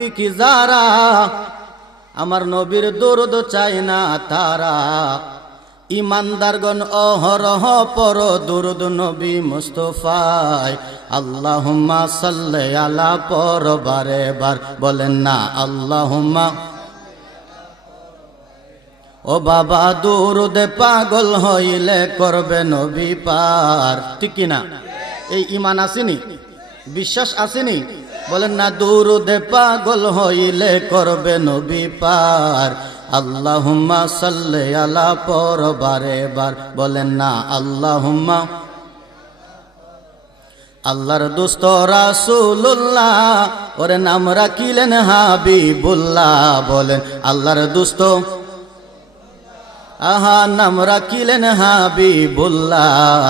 কি যারা আমার নবীর দরুদ চায় না তারা, ইমানদারগণ অহরহ পর দরুদ নবী মুস্তাফায়। আল্লাহুম্মা সাল্লি আলা পর বারে বার বলেন না আল্লাহুম্মা। ও বাবা দরুদে পাগল হইলে করবে নবী পার, ঠিক কিনা? এই ইমান আসেনি, বিশ্বাস আসেনি? বলেন না দরুদে পাগল হইলে করবে নবী পার। আল্লাহুম্মা সাল্লি আলা পর বারে বার বলেন না আল্লাহুম্মা। আল্লাহর দোস্ত রাসূলুল্লাহ ওরে নাম রাখিলেন হাবিবুল্লাহ, বলেন আল্লাহর দোস্ত আহা নাম রাখিলেন হাবিবুল্লাহ।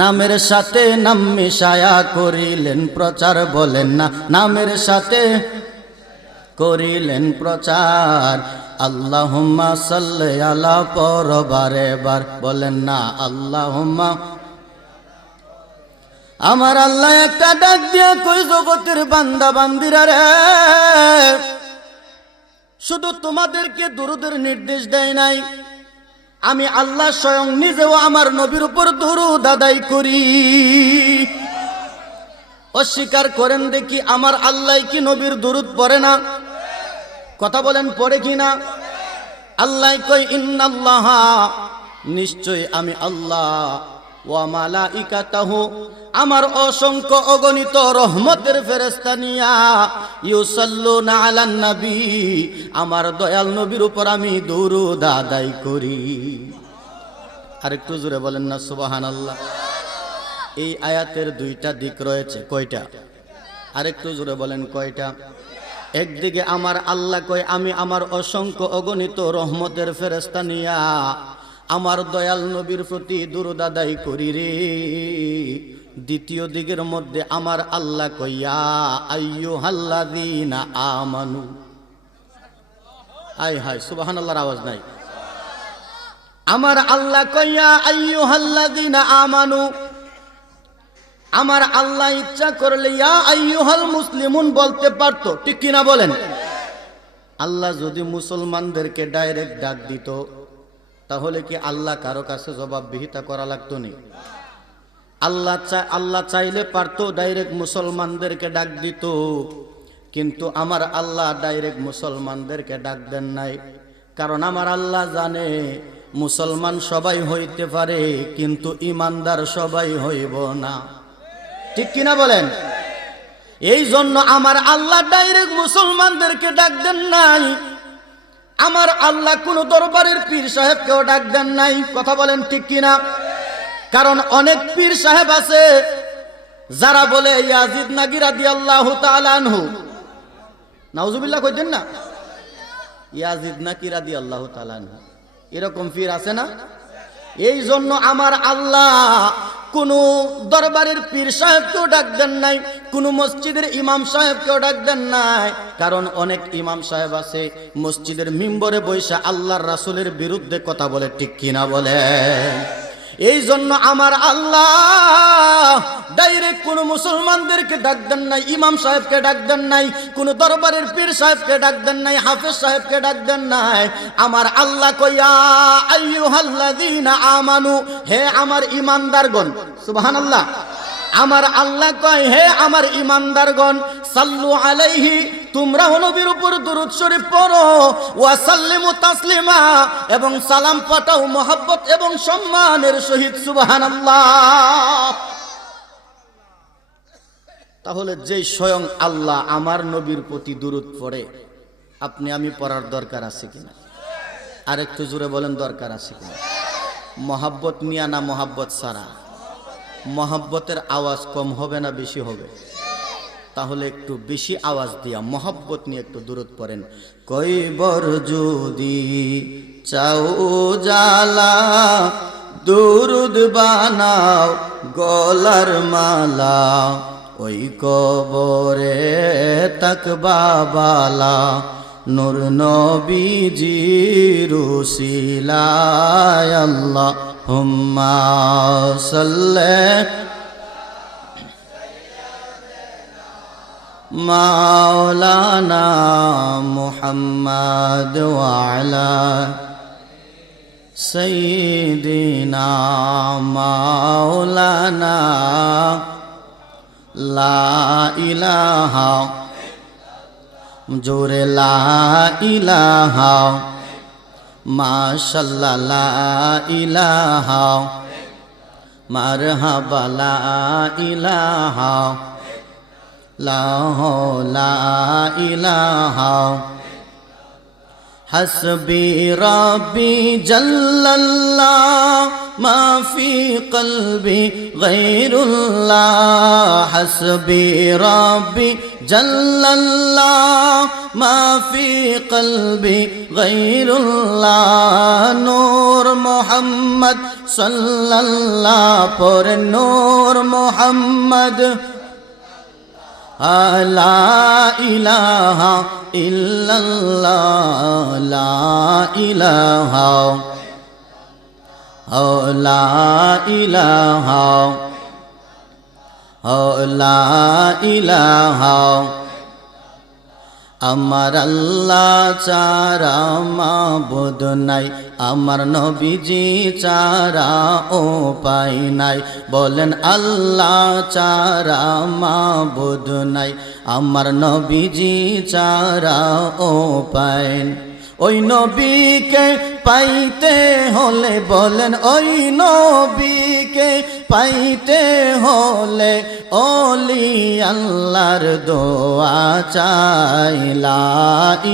নামের সাথে নাম মিশায়া করিলেন প্রচার, বলেন না নামের সাথে করিলেন প্রচার। আল্লাহুম্মা সাল্লি আলা পর বারে বার বলেন না আল্লাহুম্মা। আমার আল্লাহ একটা ডাক দিয়া কই জগতের বান্দা বান্দিরা রে, শুধু তোমাদেরকে দরুদের নির্দেশ দেয় নাই, আমি আল্লাহ স্বয়ং নিজেও আমার নবীর উপর দরুদ আদায় করি। অস্বীকার করেন দেখি আমার আল্লাহ কি নবীর দরুদ পড়ে না? কথা বলেন পড়ে কি না? আল্লাহ কই ইন্নাল্লাহা নিশ্চয় আমি আল্লাহ ওয়া মালাইকাতাহু আমার অসংখ্য অগণিত রহমতের ফেরেশতা নিয়া ইউসাল্লুনা আলান নবী আমার দয়াল নবীর উপর আমি দরুদ আদায় করি। আরেকটু জোরে বলেন না সুবহানাল্লাহ। এই আয়াতের দুইটা দিক রয়েছে, কয়টা? আরেকটু জোরে বলেন কয়টা? একদিকে আমার আল্লাহ কয় আমি আমার অসংখ্য অগণিত রহমতের ফেরেশতা নিয়া আমার দয়াল নবীর প্রতি দরুদ আদায় করি রে। দ্বিতীয় দিকের মধ্যে আমার আল্লাহ কইয়া আইয়ুহাল্লাযীনা আমানু, আয় হায় সুবহানাল্লাহর আওয়াজ নাই। আমার আল্লাহ কইয়া আইয়ুহাল্লাযীনা আমানু, আমার আল্লাহ ইচ্ছা করলে ইয়া আইয়ুহাল মুসলিমুন বলতে পারত, ঠিক কিনা বলেন? আল্লাহ যদি মুসলমানদেরকে ডাইরেক্ট ডাক দিত তাহলে কি আল্লাহ কারো কাছে জবাবদিহিতা করা লাগতো না? আল্লাহ চাইলে পারতো ডাইরেক্ট মুসলমানদেরকে ডাক দিত, কিন্তু আমার আল্লাহ ডাইরেক্ট মুসলমানদেরকে ডাক দেন নাই। কারণ আমার আল্লাহ জানে মুসলমান সবাই হইতে পারে কিন্তু ইমানদার সবাই হইব না, ঠিক কিনা বলেন? এই জন্য আমার আল্লাহ ডাইরেক্ট মুসলমানদেরকে ডাক দেন নাই। আমার আল্লাহ কোন দরবারের পীর সাহেবকেও ডাক দেন নাই, কথা বলেন ঠিক কিনা? কারণ অনেক পীর সাহেব আছে যারা বলে ইয়াজিদ নাগি রাদিয়াল্লাহু তাআলা আনহু, নাউজুবিল্লাহ কইতেন না, ইয়াজিদ নাকি রাদিয়াল্লাহু তাআলা আনহু, এরকম পীর আছে না? এই জন্য আমার আল্লাহ কোন দরবারের পীর সাহেবকেও ডাক দেন নাই, কোন মসজিদের ইমাম সাহেবকেও ডাক দেন নাই। কারণ অনেক ইমাম সাহেব আছে মসজিদের মিম্বরে বৈশা আল্লাহর রাসূলের বিরুদ্ধে কথা বলে, ঠিক কিনা বলে? এই জন্য আমার আল্লাহ ডাইরেক্ট কোন মুসলমানদেরকে ডাক দেন নাই, ইমাম সাহেবকে ডাক দেন নাই, কোন দরবারের পীর সাহেবকে ডাক দেন নাই, হাফেজ সাহেবকে ডাক দেন নাই। আমার আল্লাহ কইয়া আইয়ুহাল্লাযীনা আমানু, হে আমার ইমানদারগণ, সুবহানাল্লাহ। আমার আল্লাহ কয় হে আমার ইমানদারগণ, সাল্লু আলাইহি তোমরা নবীর উপর দরুদ শরীফ পড়ো, ওয়া সাল্লিমু তাসলিমা এবং সালাম পাঠাও মহব্বত এবং সম্মানের সহিত, সুবহানাল্লাহ। তাহলে যে স্বয়ং আল্লাহ আমার নবীর প্রতি দরুদ পড়ে, আপনি আমি পড়ার দরকার আছে কিনা? আরেকটু জোরে বলেন দরকার আছে কিনা? মহব্বত নিয়া না মহব্বত সারা? মহব্বতের আওয়াজ কম হবে না বেশি হবে? তাহলে একটু বেশি আওয়াজ দিয়া মহব্বত নিয়ে একটু দরুদ পড়েন। কইবর যদি চাও জালা দরুদ বানাও গলার মালা, ওই কবরে তাকবা বালা নূর নবীজির উসিলায় আল্লাহুম্মা সাল্লি মাওলানা মুহাম্মদ ওয়া আলা সাইয়্যিদিনা মাওলানা লা ইলাহা জোরে লা ইলাহা মাশাআল্লাহ লা ইলাহা মারহাবা লা ইলাহা লা ইলাহা হাসবি রাব্বি জাল্লাল্লাহ মা ফি কলবি গায়রুল্লাহ হাসবি রাব্বি জাল্লাল্লাহ মা ফি কলবি গায়রুল্লাহ নূর মুহাম্মদ সাল্লাল্লাহ পর নূর মুহাম্মদ লা ইলাহা ইল্লাল্লাহ লা ইলাহা লা ইলাহা লা ইলাহা আমার আল্লাহ ছাড়া মাবুদ নাই আমার নবীজি ছাড়া উপায় নাই বলেন আল্লাহ ছাড়া মাবুদ নাই আমার নবীজি ছাড়া উপায় ওই নবীকে পাইতে হলে বলেন ওই নবীকে পাইতে হলে ওলি আল্লাহর দোয়া চাই লা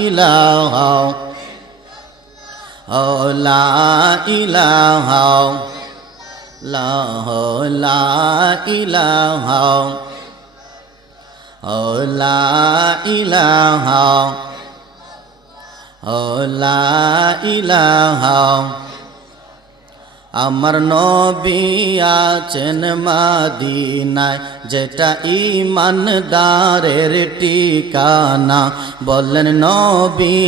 ইলাহা লা ইলাহা লা ইলাহা লা ইলাহা লা ইলাহা আমার নবী আছেন মদিনায় যেটা ঈমানদারের ঠিকানা বলেন নবী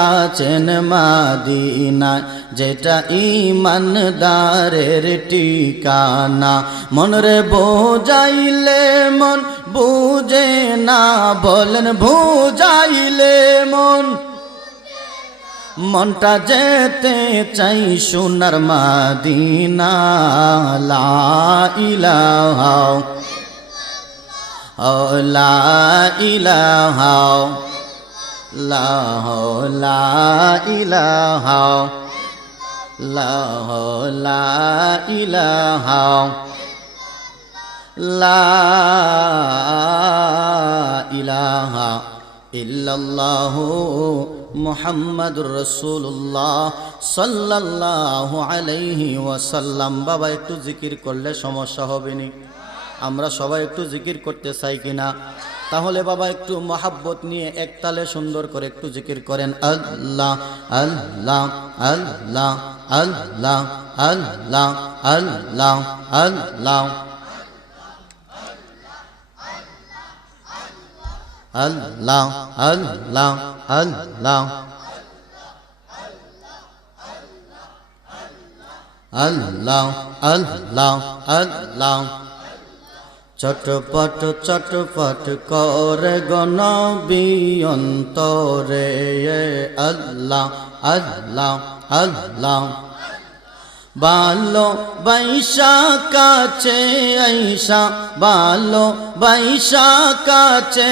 আছেন মদিনায় যেটা ঈমানদারের ঠিকানা মন রে বোঝাইলে মন বুঝে না বলেন বুঝাইলে মন মনটা যেতে চাই সোনার মদিনা লা ইলাহা লা ইলাহা লা ইলাহা লা ইলাহা লা ইলাহা ইল্লাল্লাহু মুহাম্মাদুর রাসূলুল্লাহ সাল্লাল্লাহু আলাইহি ওয়াসাল্লাম বাবা একটু জিকির করলে সমস্যা হবে না আমরা সবাই একটু জিকির করতে চাই কিনা তাহলে বাবা একটু মহব্বত নিয়ে এক তালে সুন্দর করে একটু জিকির করেন আল্লাহ আল্লাহ আল্লাহ আল্লাহ আল্লাহ আল্লাহ আল্লাহ আল্লাহ আল্লাহ আল্লাহ আল্লাহ আল্লাহ আল্লাহ চটপট চটপট করে গনবী অন্তরে আল্লাহ আল্লাহ আল্লাহ বালো বাইশা কাছে আইসা বালো বাইশা কাছে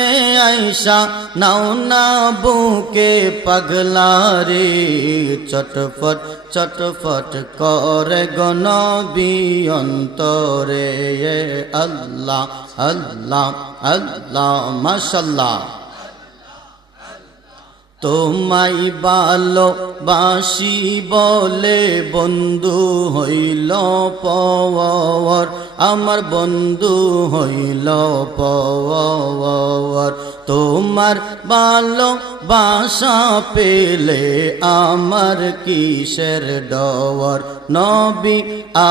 আইসা নাও না বুকে পাগলা রে চটপট চটপট করে গনবী অন্তরে আল্লাহ আল্লাহ আল্লাহ মাশাআল্লাহ তোমায় ভালোবাসি বলে বন্ধু হইল পওয়ার আমার বন্ধু হইল পওয়ার তোমার বাসা পেলে আমার কিসের ডর নবী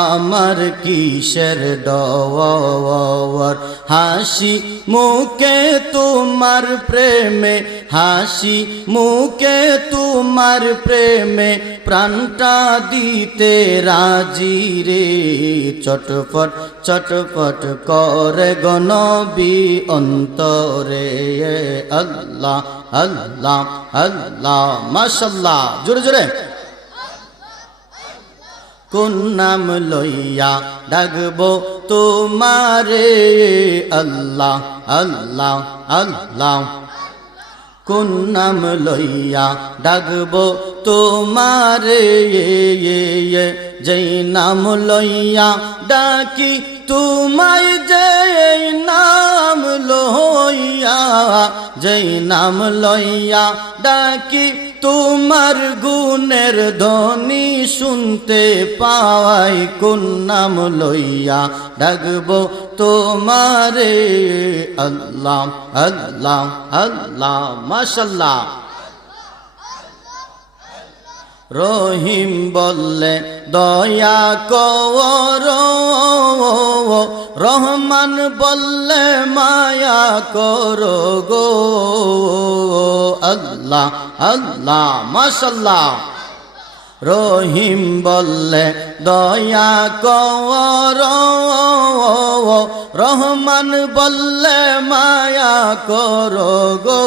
আমার কিসের ডর হাসি মুখে তোমার প্রেমে হাসি মুখে তোমার প্রেমে প্রাণটা দিতে রাজি রে চটপট চটপট করে গো নবী অন্তরে আল্লাহ আল্লাহ আল্লাহ মাশাআল্লাহ জোরে জোরে কোন নাম লইয়া ডাকবো তোমারে আল্লাহ আল্লাহ আল্লাহ কোন নাম লইয়া ডাকবো তোমারে যেই নাম লইয়া ডাকি তোমায় যেই নাম লইয়া যেই নাম লইয়া ডাকি তোমার গুণের ধ্বনি শুনতে পাই কোন নাম লইয়া ডাকবো তোমারে আল্লাহ আল্লাহ আল্লাহ মাশাআল্লাহ রহিম বললে দয়া কর রহমান বললে মায়া করো গো আল্লাহ আল্লাহ মাশাআল্লাহ রহিম বললে দয়া কর রহমান বললে মায়া করো গো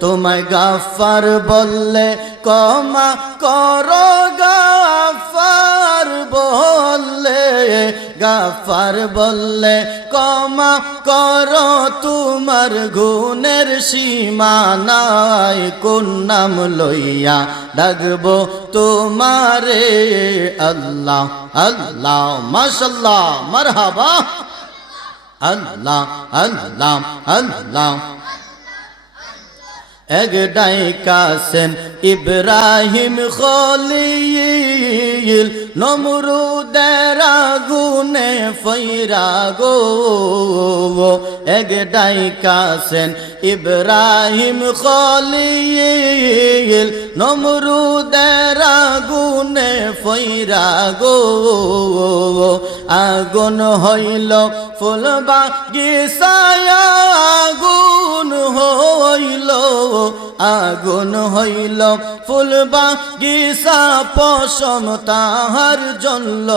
তোমায় গাফার বললে ক্ষমা করো গাফার বললে গাফার বললে ক্ষমা করো তোমার গুণের সীমা নাই কোন নাম লইয়া ডাকবো তোমারে আল্লাহ আল্লাহ মাশাআল্লাহ মারহাবা আল্লাহ আল্লাহ আল্লাহ এক ডাইকাছেন ইব্রাহিম খলিল নমরুদের আগুনে ফইরা গো এক ডাইকাছেন ইব্রাহিম খলিল নমরুদের আগুনে ফইরা গো আগুন হইল ফুলবা গিসায়া আগুন হইল আগুন হইল ফুলবা গিসা পশম তাহার জ্বলল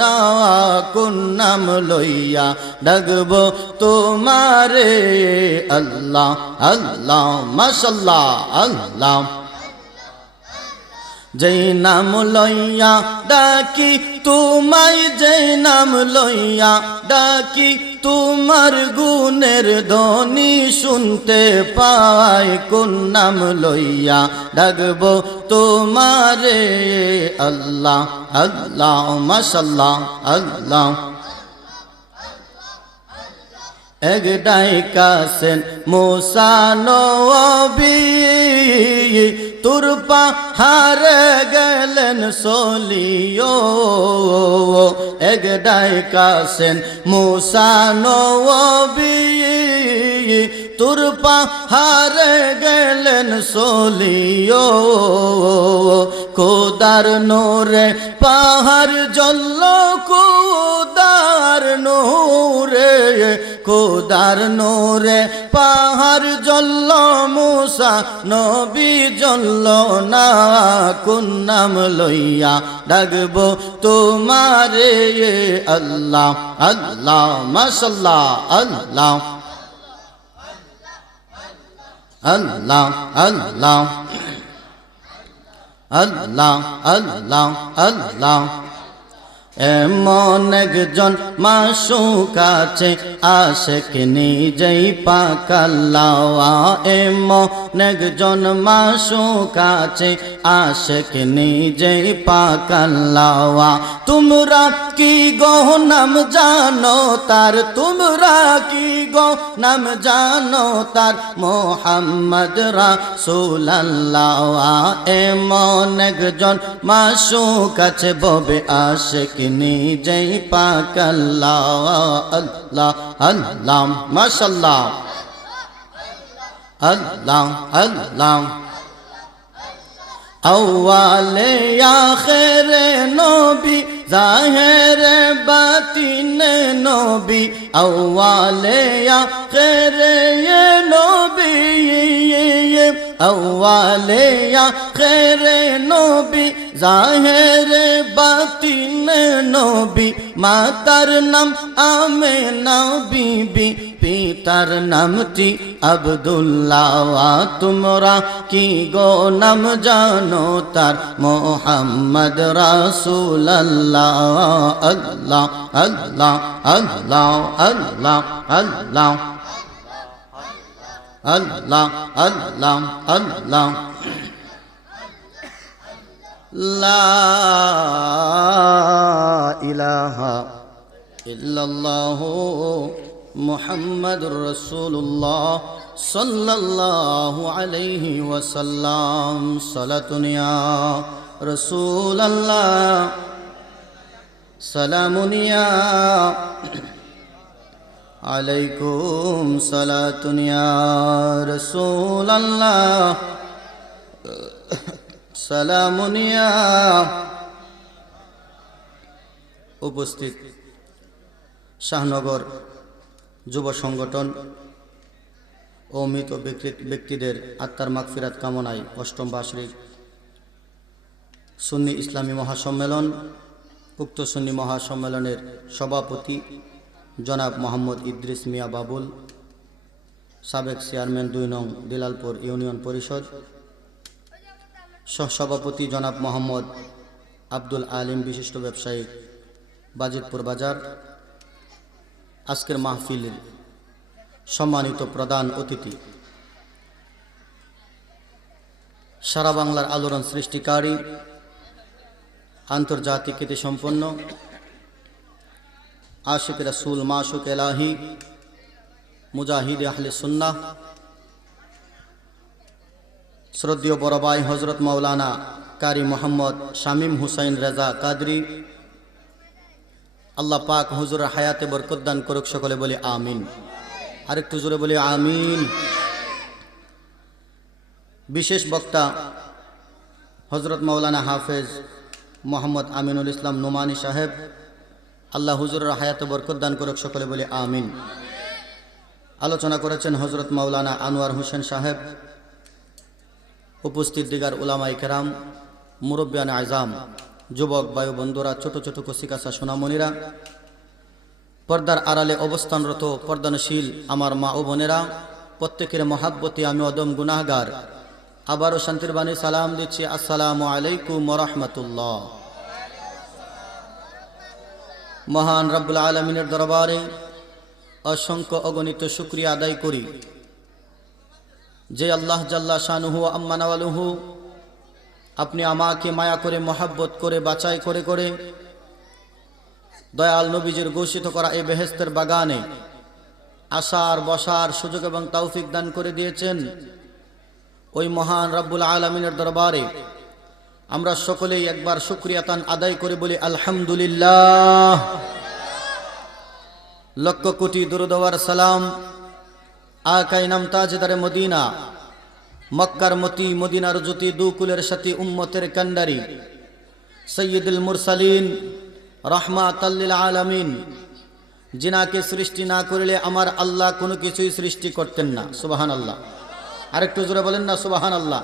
না কোন নাম লইয়া ডাকবো তোমারে আল্লাহ আল্লাহ মাশাআল্লাহ আল্লাহ যেই নাম লইয়া ডাকি তোমায় যেই নাম লইয়া ডাকি তোমার গুণের ধ্বনি শুনতে পাই কোন নাম লইয়া ডাকবো তোমারে আল্লাহ আল্লাহ মাশাআল্লাহ আল্লাহ এক ডাইকাছেন মুসা নবী তুরপা হারে গেলেন সলিও এক ডাইকাছেন মুসা নবী তুরপা হারে গেলেন সলিও খোদার নোরে পাহাড় জ্বলল খোদার নোরে খোদার নোরে পাহাড় জ্বলল মুসা নবী জ্বলল না কোন নাম লইয়া ডাকবো তোমারে আল্লাহ আল্লাহ মাশাআল্লাহ আল্লাহ আল্লাহ আল্লাহ আল্লাহ আল্লাহ আল্লাহ এমন একজন মাসুক আছে আশেক নিজেই পাক আল্লাহ এমন একজন মাসুক আছে আশেক নিজেই পাক আল্লাহ তোমরা কি গো নাম জানো তার তোমরা কি গো নাম জানো তার মোহাম্মদ রাসূলুল্লাহ এমন একজন মাসুক আছে ববে আশেক নিজেই পাক আল্লাহ আল্লাহ আল্লাহ মাশাআল্লাহ আল্লাহ আল্লাহ আউয়ালে আখিরে নবী জাহেরে বাতিনে নবী আউয়ালে আখিরে নবী আউয়ালে আখিরে নবী জাহেরে বাতিনে নবী মাতার নাম আমেনা বিবি পিতার নামটি আব্দুল্লাহ তোমরা কি গো নাম জানো তার মোহাম্মদ রাসূলুল্লাহ আল্লাহ আল্লাহ আল্লাহ আল্লাহ আল্লাহ আল্লাহ আল্লাহ আল্লাহ লা ইলাহা ইল্লাল্লাহু মুহাম্মাদুর রাসূলুল্লাহ সাল্লাল্লাহু আলাইহি ওয়াসাল্লাম সালাতুন ইয়া রাসূলুল্লাহ সালামুন ইয়া আলাইকুম সালাতুন ইয়া রাসূলুল্লাহ সালামুন ইয়া। উপস্থিত শাহনগর যুব সংগঠন ও মৃত ব্যক্তিদের আত্মার মাগফিরাত কামনায় অষ্টম বার্ষিক সুন্নি ইসলামী মহাসম্মেলন, উক্ত সুন্নি মহাসম্মেলনের সভাপতি জনাব মোহাম্মদ ইদ্রিস মিয়া বাবুল, সাবেক চেয়ারম্যান ২ নং দিলালপুর ইউনিয়ন পরিষদ, সহসভাপতি জনাব মোহাম্মদ আব্দুল আলিম, বিশিষ্ট ব্যবসায়ী, বাজিতপুর বাজার। আজকের মাহফিলের সম্মানিত প্রধান অতিথি, সারা বাংলার আলোড়ন সৃষ্টিকারী, আন্তর্জাতিক খ্যাতিসম্পন্ন আশিক রাসূল মাশুক এলাহি মুজাহিদ আহলে সুন্নাহ শ্রদ্ধেয় বড় ভাই হযরত মাওলানা কারি মোহাম্মদ শামীম হুসাইন রেজা কাদরি, আল্লাহ পাক হুজুরের হায়াতে বরকত দান করুক, সকলে বলি আমিন। আরেকটু জোরে বলি আমিন। বিশেষ বক্তা হযরত মাওলানা হাফেজ মোহাম্মদ আমিনুল ইসলাম নোমানী সাহেব, আল্লাহ হুজুরের হায়াতে বরকত দান করুক, সকলে বলি আমিন। আলোচনা করেছেন হযরত মাওলানা আনোয়ার হোসেন সাহেব। উপস্থিত দিগার উলামায়ে কেরাম, মুরব্বিয়ান আযম, যুবক বায়ু বন্ধুরা, ছোট ছোট কচিকাচা সোনামণিরা, পর্দার আড়ালে অবস্থানরত পর্দানশীল আমার মা ও বোনেরা, প্রত্যেকের মহাব্বতে আমি অদম গুনাহগার আবারও শান্তির বাণী সালাম দিচ্ছি, আসসালামু আলাইকুম ওয়া রাহমাতুল্লাহ। মহান রব্বুল আলামিনের দরবারে অসংখ্য অগণিত শুকরিয়া আদায় করি যে আল্লাহ জাল্লা শানুহু ওয়া আম্মা নাওয়ালুহু আপনি আমাকে মায়া করে মহাব্বত করে বাছাই করে করে দয়াল নবীজির ঘোষিত করা এই বেহেশতের বাগানে আসার বসার সুযোগ এবং তৌফিক দান করে দিয়েছেন। ওই মহান রব্বুল আলামিনের দরবারে আমরা সকলেই একবার শুকরিয়াতান আদায় করে বলি আলহামদুলিল্লাহ। লক্ষ কোটি দুরূদ ওয়ার সালাম আকাই নাম তাজদারে মদিনা, মক্কার মতি, মদিনার জ্যোতি, দুকুলের সাথী, উম্মতের কান্ডারি, সৈয়দুল মুরসালিন, রাহমাতাল লিল আলামিন, জিনাকে সৃষ্টি না করলে আমার আল্লাহ কোনো কিছুই সৃষ্টি করতেন না। সুবহানাল্লাহ। আরেকটু জোরে বলেন না সুবহানাল্লাহ।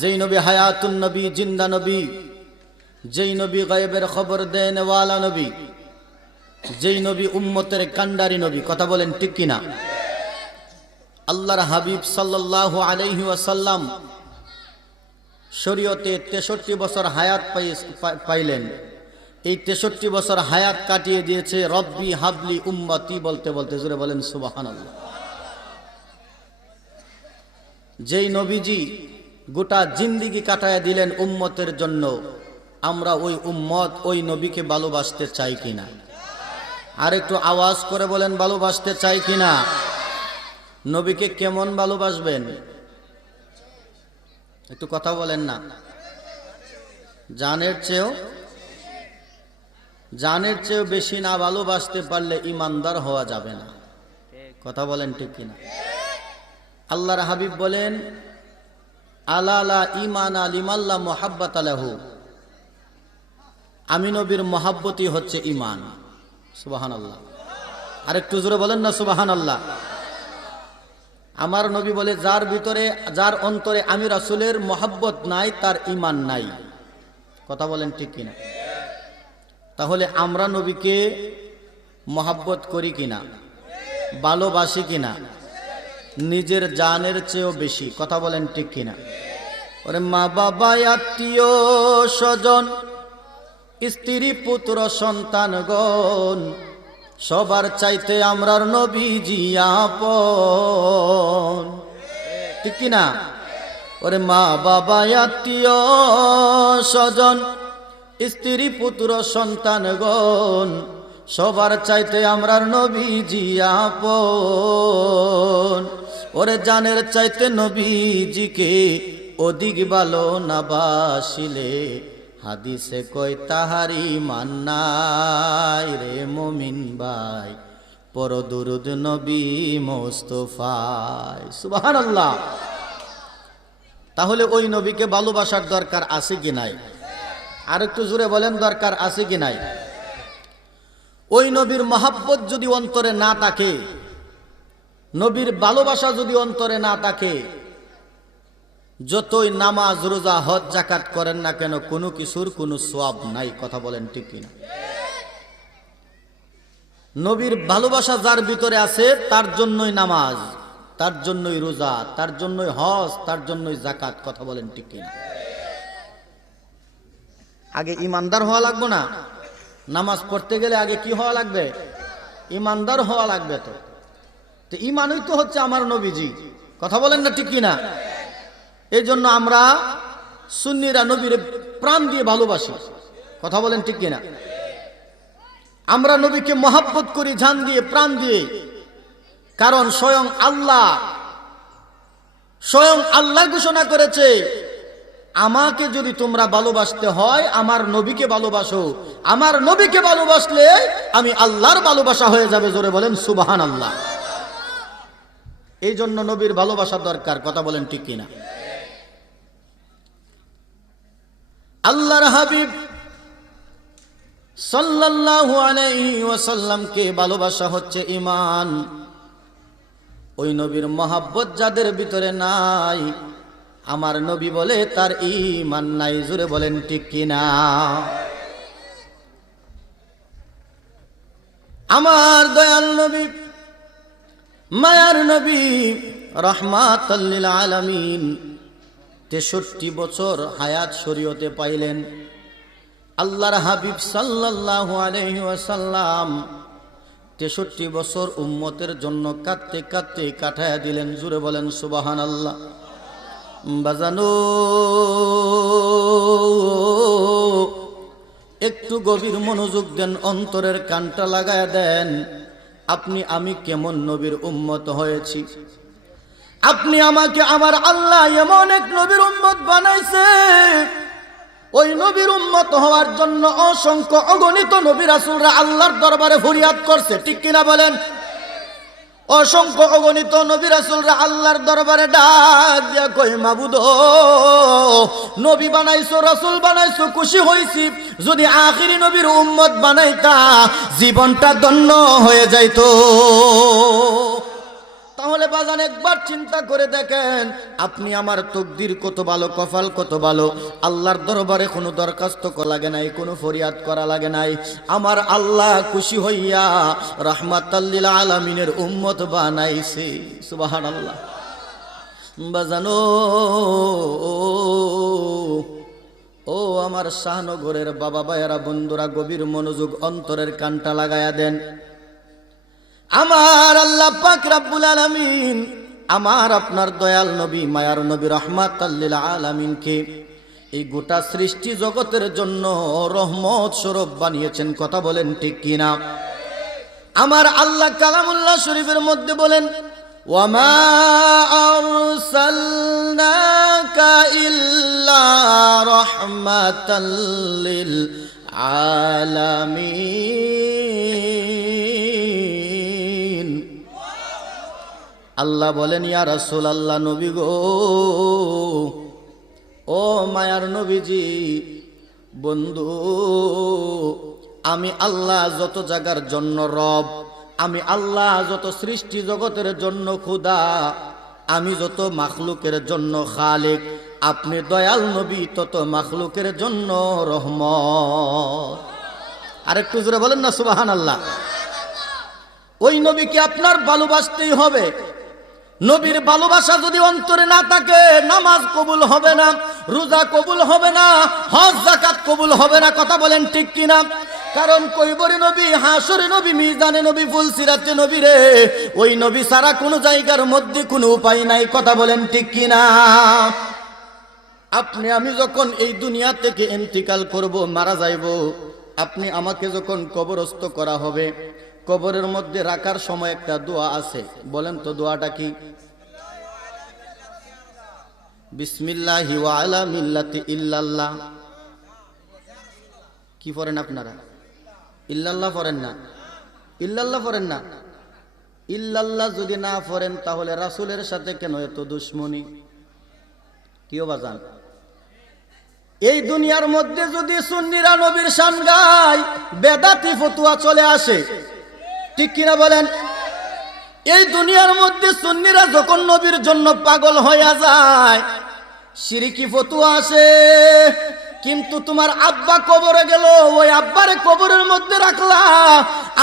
যেই নবী হায়াতুন নবী, জিন্দা নবী, যেই নবী গায়েবের খবর দেন ওয়ালা নবী, যেই নবী উম্মতের কান্ডারি নবী, কথা বলেন ঠিক কিনা? আল্লাহর হাবিব সাল্লাল্লাহু আলাইহি ওয়াসাল্লাম শরীয়তে 63 বছর হায়াত পাইলেন। এই 63 বছর হায়াত কাটিয়ে দিয়েছে রব্বি হাবলি উম্মতি বলতে বলতে। জোরে বলেন সুবহানাল্লাহ। যেই নবীজি গোটা জিন্দেগি কাটায় দিলেন উম্মতের জন্য, আমরা ওই উম্মত, ওই নবীকে ভালোবাসতে চাই কিনা? আর একটু আওয়াজ করে বলেন ভালোবাসতে চাই কিনা? নবীকে কেমন ভালোবাসবেন? একটু কথা বলেন না। জানের চেয়েও বেশি না ভালোবাসতে পারলে ইমানদার হওয়া যাবে না। কথা বলেন ঠিক কিনা? আল্লাহর হাবিব বলেন, আলালা ঈমানা লিমাল্লা মুহাব্বাত লাহু, আমি নবীর মহাব্বতই হচ্ছে ঈমান। সুবহানাল্লাহ। আরেকটু জোরে বলেন না সুবহানাল্লাহ। আমার নবী বলে, যার অন্তরে আমি রাসূলের মহাব্বত নাই তার ঈমান নাই। কথা বলেন ঠিক কিনা? তাহলে আমরা নবীকে মহাব্বত করি কিনা, ভালোবাসি কিনা? নিজের জানের চেয়েও বেশি। কথা বলেন ঠিক কিনা? ওরে মা বাবা, আত্মীয় স্বজন, স্ত্রী পুত্র সন্তানগণ, সবার চাইতে আমরার নবীজি আপন। ঠিক কিনা? ওরে মা বাবা, আত্মীয় স্বজন, স্ত্রী পুত্র সন্তানগণ, সবার চাইতে আমরার নবীজি আপন। ওরে জানের চাইতে নবীজিকে অধিক ভালো না বাসিলে, হাদিসে কই তাহারি মান্নাই রে মুমিন ভাই, পর দুরুদ নবী মুস্তাফায়। সুবহানাল্লাহ। তাহলে ওই নবীকে ভালোবাসার দরকার আছে কি নাই? আর একটু জোরে বলেন, দরকার আছে কি নাই? ওই নবীর মহাব্বত যদি অন্তরে না থাকে, নবীর ভালোবাসা যদি অন্তরে না থাকে, যতই নামাজ রোজা হজ যাকাত করেন না কেন, কোনো কিছুর কোনো সওয়াব নাই। কথা বলেন ঠিক কিনা? নবীর ভালোবাসা যার ভিতরে আছে তার জন্যই নামাজ, তার জন্যই রোজা, তার জন্যই হজ, তার জন্যই যাকাত। কথা বলেন ঠিক কিনা? আগে ইমানদার হওয়া লাগবে না? নামাজ পড়তে গেলে আগে কি হওয়া লাগবে? ইমানদার হওয়া লাগবে। তো ইমানই তো হচ্ছে আমার নবীজি। কথা বলেন না ঠিক কিনা? এই জন্য আমরা সুন্নিরা নবীর প্রাণ দিয়ে ভালোবাসি। কথা বলেন ঠিক কিনা? আমরা নবীকে মহাব্বত করি জান দিয়ে, প্রাণ দিয়ে। কারণ স্বয়ং আল্লাহ ঘোষণা করেছে, আমাকে যদি তোমরা ভালোবাসতে হয় আমার নবীকে ভালোবাসো। আমার নবীকে ভালোবাসলে আমি আল্লাহর ভালোবাসা হয়ে যাবে। জোরে বলেন সুবহানাল্লাহ। এই জন্য নবীর ভালোবাসা দরকার। কথা বলেন ঠিক কিনা? আল্লাহর হাবিব সাল্লাল্লাহু আলাইহি ওয়াসাল্লামকে ভালোবাসা হচ্ছে ঈমান। ওই নবীর মহাব্বত যাদের ভিতরে নাই, আমার নবী বলে তার ঈমান নাই। জোরে বলেন ঠিক কিনা? আমার দয়াল নবী, মায়ার নবী, রাহমাতাল লিল আলামিন 63 বছর হায়াত শরীয়তে পাইলেন। আল্লাহর হাবিব সাল্লাল্লাহু আলাইহি ওয়াসাল্লাম 63 বছর উম্মতের জন্য কাঁদতে কাঁদতে কাটায়া দিলেন। জোরে বলেন সুবহানাল্লাহ। বাজানো, একটু গভীর মনোযোগ দেন, অন্তরের কানটা লাগায়া দেন। আপনি আমি কেমন নবীর উম্মত হয়েছি। আপনি আমাকে আমার আল্লাহ এমন এক নবীর উম্মত বানাইছে, ওই নবীর উম্মত হওয়ার জন্য অসংখ্য অগণিত নবী রাসূলরা আল্লাহর দরবারে ফরিয়াদ করছে। ঠিক কিনা বলেন? অসংখ্য অগণিত নবী রাসূলরা আল্লাহর দরবারে ডাক দিয়া কই, মাবুদ নবী বানাইছো, রাসূল বানাইছো, খুশি হইছি। যদি আখিরি নবীর উম্মত বানাইতা জীবনটা ধন্য হয়ে যাইতো। তাহলে বাজান একবার চিন্তা করে দেখেন, আপনি আমার তকদির কত ভালো, কপাল কত ভালো। আল্লাহর দরবারে কোনো দরখাস্ত করা লাগে নাই, কোনো ফরিয়াদ করা লাগে নাই। আমার আল্লাহ খুশি হইয়া রাহমাতাল লিল আলামিনের উম্মত বানাইছে। সুবহানাল্লাহ। বাজানো, ও আমার শাহনগরের বাবা ভাইয়েরা, বন্ধুরা, গভীর মনোযোগ, অন্তরের কানটা লাগায়া দেন। আমার আল্লাহ পাক রব্বুল আলামিন আমার আপনার দয়াল নবী, মায়ার নবী রাহমাতাল লিল আলামিনকে এই গোটা সৃষ্টি জগতের জন্য রহমত স্বরূপ বানিয়েছেন। কথা বলেন ঠিক কিনা? আমার আল্লাহ কালামুল্লাহ শরীফের মধ্যে বলেন, ওয়ামা আরসালনাকা ইল্লা রাহমাতাল লিল আলামিন। আল্লাহ বলেন, ইয়া রাসূলুল্লাহ, নবী গো, ও মায়ার নবীজি, বন্ধু, আমি আল্লাহ যত জায়গার জন্য রব, আমি আল্লাহ যত সৃষ্টি জগতের জন্য খোদা, আমি যত মাখলুকের জন্য খালিক, আপনি দয়াল নবী তত মাখলুকের জন্য রহমত। আরেকটু জোরে বলেন না সুবহানাল্লাহ। ওই নবীকে আপনার ভালোবাসতেই হবে। নবীর ভালোবাসা যদি অন্তরে না থাকে, নামাজ কবুল হবে না, রোজা কবুল হবে না, হজ যাকাত কবুল হবে না। কথা বলেন ঠিক কিনা? কারণ কইবরে নবী, হাসরে নবী, মিজানে নবী, ফুলসিরাতে নবী রে, ওই নবী ছাড়া কোনো জায়গার মধ্যে কোনো উপায় নাই। কথা বলেন ঠিক কিনা? আপনি আমি যখন এই দুনিয়া থেকে ইন্তিকাল করব, মারা যাইব, আপনি আমাকে যখন কবরস্থ করা হবে, কবরের মধ্যে রাখার সময় একটা দোয়া আছে। বলেন তো দোয়াটা কি? বিসমিল্লাহি ওয়া আলা মিল্লাতি ইল্লাল্লাহ। কি পড়েন আপনারা? ইল্লাল্লাহ পড়েন না? ইল্লাল্লাহ পড়েন না? ইল্লাল্লাহ যদি না পড়েন তাহলে রাসূলের সাথে কেন এত দুশ্মনী? কিও বাজান, এই দুনিয়ার মধ্যে যদি সুন্নিরা নবীর শান গায়, বেদাতি ফতোয়া চলে আসে। ঠিক কিনা বলেন? এই দুনিয়ার মধ্যে সুন্নিরা যখন নবীর জন্য পাগল হয়ে যায়, শিরকি ফতোয়া আসে। কিন্তু তোমার আব্বা কবরে গেল, ওই আব্বারে কবরের মধ্যে রাখলা,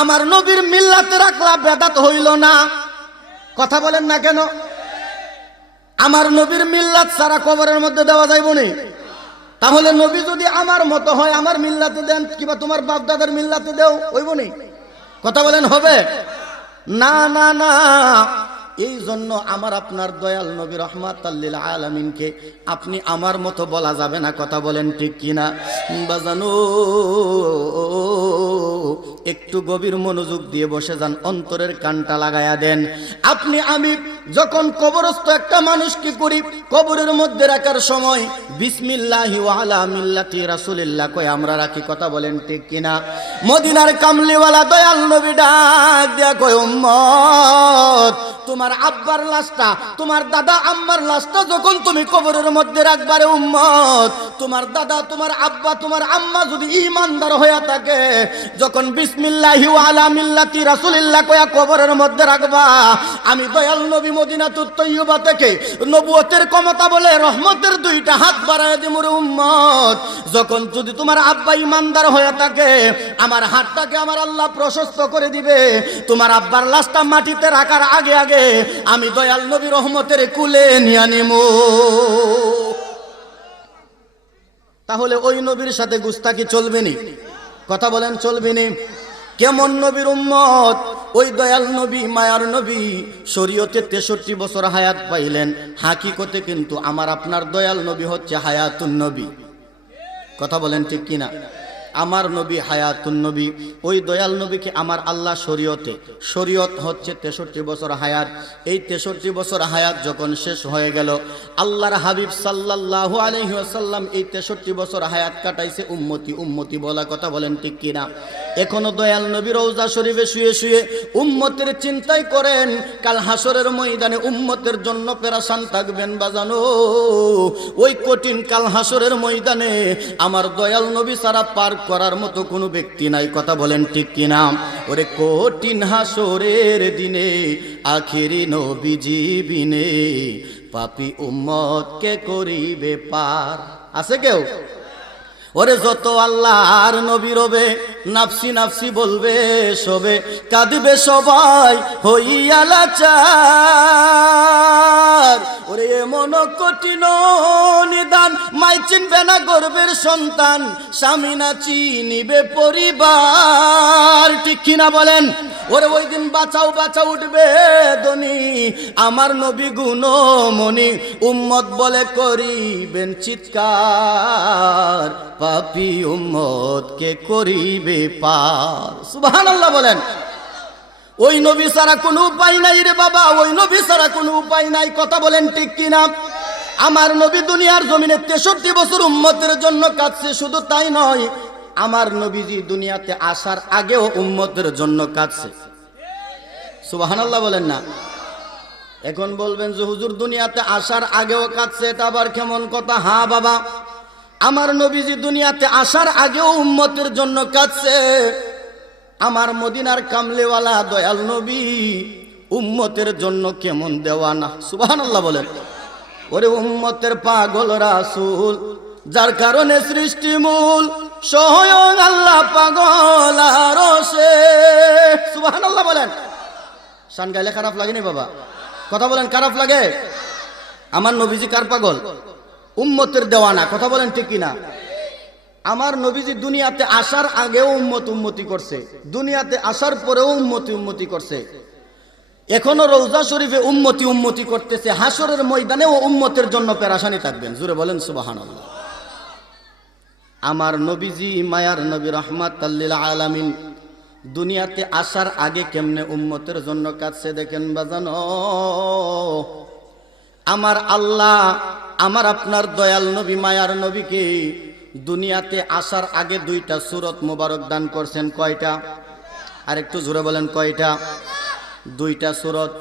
আমার নবীর মিল্লাতে রাখলা, বেদাত হইল না? কথা বলেন না কেন? আমার নবীর মিল্লাত সারা কবরের মধ্যে দেওয়া যাইব না। তাহলে নবী যদি আমার মতো হয়, আমার মিল্লাতে দেন, কিংবা তোমার বাপ দাদার মিল্লাতে দেও, হইব না? কথা বলেন হবে? না না না। এই জন্য আমার আপনার দয়াল নবী রাহমাতাল লিল আলামিনকে আপনি আমার মতো বলা যাবে না। কথা বলেন ঠিক কিনা? বাজানো, একটু গভীর মনোযোগ দিয়ে বসে যান, অন্তরের কানটা লাগায়া দেন। আপনি আমি যখন কবরস্থ একটা মানুষকে করি, কবরের মধ্যে রাখার সময় বিসমিল্লাহি ওয়া আলা মিল্লাতি রাসূলিল্লাহ কই আমরা রাখি। কথা বলেন ঠিক কিনা? মদিনার কামলিওয়ালা দয়াল নবী ডাক দিয়া কই, উম্মত, তোমার আব্বার লাশটা, তোমার দাদা আম্মার লাশটা যখন তুমি কবরের মধ্যে রাখবারে উম্মত, তোমার দাদা, তোমার আব্বা, তোমার আম্মা যদি ঈমানদার হয়ে থাকে, যখন বিসমিল্লাহি ওয়া আলা মিল্লাতি রাসূলিল্লাহ কয়া কবরের মধ্যে রাখবা, আমি দয়াল নবী মদিনাতুত তয়্যিবা থেকে নবুয়তের ক্ষমতা বলে রহমতের দুইটা হাত বাড়ায় দিমু রে উম্মত। যখন যদি তোমার আব্বা ঈমানদার হয়ে থাকে, আমার হাতটাকে আমার আল্লাহ প্রশস্ত করে দিবে। তোমার আব্বার লাশটা মাটিতে রাখার আগে আগে আমি দয়াল নবী রহমতের কুলে নিয়ে নিমু। তাহলে ওই নবীর সাথে গুস্তাকি চলবে নি? কথা বলেন চলবে নি? কেমন নবীর উম্মত? ওই দয়াল নবী, মায়ার নবী, শরীয়তে 63 বছর হায়াত পাইলেন। হাকিকতে কিন্তু আমার আপনার দয়াল নবী হচ্ছে হায়াতুন নবী। কথা বলেন ঠিক কিনা? আমার নবী হায়াতুন নবী। ওই দয়াল নবীকে আমার আল্লাহ শরীয়ত হচ্ছে 63 বছর হায়াত। এই 63 বছর হায়াত যখন শেষ হয়ে গেল, আল্লাহর হাবিব সাল্লাল্লাহু আলাইহি ওয়াসাল্লাম এই 63 বছর হায়াত কাটাইছে উম্মতি উম্মতি বলা। কথা বলেন ঠিক কিনা? এখনো দয়াল নবী রওজা শরীফে শুয়ে শুয়ে উম্মতের চিন্তাই করেন। কাল হাসরের ময়দানে উম্মতের জন্য পেরেশান থাকবেন বাজানো। ওই কঠিন কাল হাসরের ময়দানে আমার দয়াল নবী সারা পার করার মতো কোনো ব্যক্তি নাই। কথা বলেন ঠিক কিনা? ওরে কঠিন হাসরের দিনে আখিরি নবীজি বিনে পাপী উম্মত কে করিবে পার? আছে কেউ? ওরে যত আল্লাহর নবী রবে, নাফসি নাফসি বলবে সবে, কাঁদবে সবাই হইয়া লাচার। ওরে এমন কঠিন নিদান, মাই চিনবে না গর্বের সন্তান, স্বামী না চিনিবে পরিবার। ঠিক কিনা বলেন? ওরে ওই দিন বাঁচাও বাঁচাও উঠবে দনি, আমার নবী গুণমণি উম্মত বলে করিবেন চিৎকার, পাপী উম্মত কে করিবে পার। সুবহানাল্লাহ বলেন। ওই নবী ছাড়া কোনো উপায় নাই রে বাবা, ওই নবী ছাড়া কোনো উপায় নাই। কথা বলেন ঠিক কিনা? আমার নবী দুনিয়ার জমিনে 63 বছর উম্মতের জন্য কাঁদছে। শুধু তাই নয়, আমার নবীজি দুনিয়াতে আসার আগেও উম্মতের জন্য কাঁদছে। সুবহানাল্লাহ বলেন না? এখন বলবেন যে হুজুর দুনিয়াতে আসার আগেও কাঁদছে, এটা আবার কেমন কথা? হ্যাঁ বাবা, আমার নবীজি দুনিয়াতে আসার আগেও উম্মতের জন্য কাঁদছে। আমার মদিনার কামলেওয়ালা দয়াল নবী উম্মতের জন্য কেমন দেওয়ানা, সুবহানাল্লাহ বলেন। ওরে উম্মতের পাগল রাসূল, যার কারণে সৃষ্টি মূল, স্বয়ং আল্লাহ পাগল আরশে, সুবহানাল্লাহ বলেন। শান গাইলে খারাপ লাগেনি বাবা? কথা বলেন, খারাপ লাগে? আমার নবীজি কার পাগল? উম্মতের দেওয়ানা, কথা বলেন ঠিক কিনা? আমার নবীজি দুনিয়াতে আসার আগেও উম্মতি করছে, দুনিয়াতে আসার পরেও উম্মতি করছে, এখনো রওজা শরীফে উম্মতি করতেছে, হাসরের ময়দানেও উম্মতের জন্য পেরেশানি থাকবেন। জোরে বলেন সুবহানাল্লাহ। আমার নবীজি মায়ার নবী রাহমাতাল লিল আলামিন দুনিয়াতে আসার আগে কেমনে উম্মতের জন্য কাঁদছে দেখেন বাজানো। আমার আল্লাহ আমার আপনার দয়াল নবী মায়ার নবীকে দুনিয়াতে আসার আগে দুইটা সূরত মোবারক দান করছেন। কয়টা? আর একটু জোরে বলেন, কয়টা? দুইটা সূরত।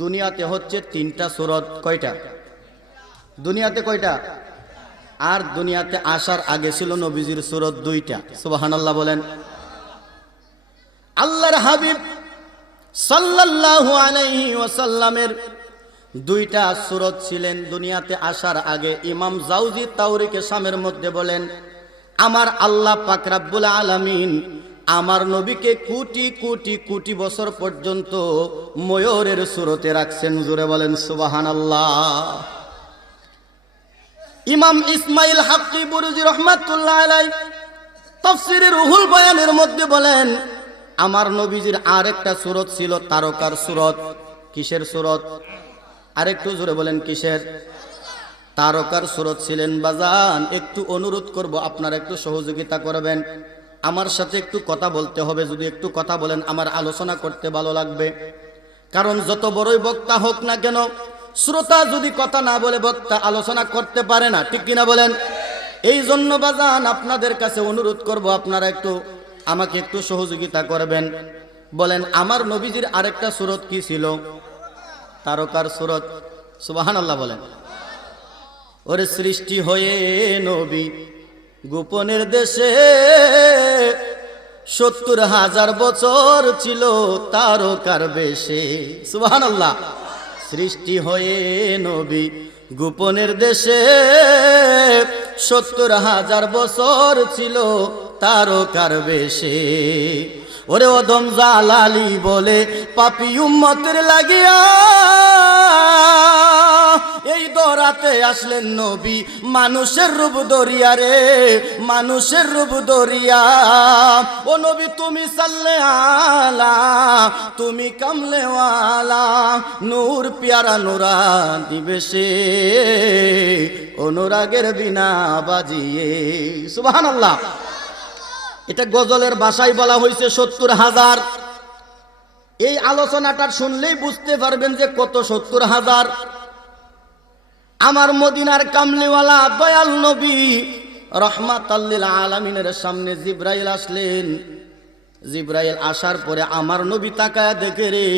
দুনিয়াতে হচ্ছে তিনটা সূরত। কয়টা? দুনিয়াতে কয়টা? আর দুনিয়াতে আসার আগে ছিল নবীজির সূরত দুইটা। সুবহানাল্লাহ বলেন। আল্লাহর হাবিব সাল্লাল্লাহু আলাইহি ওয়াসাল্লামের দুইটা সূরত ছিলেন দুনিয়াতে আসার আগে। ইমাম জাউজি তাওরিকে শামের মধ্যে বলেন, আমার আল্লাহ পাক রব্বুল আলামিন আমার নবীকে কোটি কোটি কোটি বছর পর্যন্ত ময়ূরের সূরতে রাখছেন। জোরে বলেন সুবহানাল্লাহ। ইমাম ইসমাইল হাক্কি বুরুজি রহমাতুল্লাহ আলাইহি তাফসীরে রুহুল বয়ানের মধ্যে বলেন, আমার নবীজির আরেকটা সূরত ছিল তারকার সূরত। কিসের সূরত? আরেকটু জোরে বলেন, কিসের? তারকার সূরত ছিলেন। বাজান একটু অনুরোধ করব, আপনারা একটু সহযোগিতা করবেন, আমার সাথে একটু কথা বলতে হবে। যদি একটু কথা বলেন আমার আলোচনা করতে ভালো লাগবে। কারণ যত বড়ই বক্তা হোক না কেন, শ্রোতা যদি কথা না বলে বক্তা আলোচনা করতে পারে না, ঠিক কিনা বলেন? এই জন্য বাজান আপনাদের কাছে অনুরোধ করব, আপনারা একটু আমাকে একটু সহযোগিতা করবেন। বলেন আমার নবীজির আরেকটা সূরত কি ছিল? তারকার সূরত। সুবহানাল্লাহ বলেন। ওরে সৃষ্টি হয়ে নবী গোপনের দেশে ৭০,০০০ বছর ছিল তারকার বেশে। সুবহানাল্লাহ। সৃষ্টি হয়ে নবী গোপনের দেশে ৭০,০০০ বছর ছিল তারকার বেশে। ওরে ওদম জালালি বলে পাপী উম্মতের লাগিয়া এই দরাতে আসলেন নবী, মানুষের রূপ দরিয়া রে, মানুষের রূপ দরিয়া। ও নবী তুমি সাল্লে আলা, তুমি কামলেওয়ালা, নূর প্যারা নুরা দিবেশে, অনুরাগের বিনা বাজিয়ে। সুবহানাল্লাহ। এটা গজলের ভাষায় বলা হয়েছে ৭০,০০০। এই আলোচনাটা শুনলেই বুঝতে পারবেন যে কত ৭০,০০০। আমার মদিনার কামলিওয়ালা দয়াল নবী রাহমাতাল লিল আলামিনের সামনে জিবরাইল আসলেন। জিবরাইল আসার পরে আমার নবী তাকায়া দেখে রে,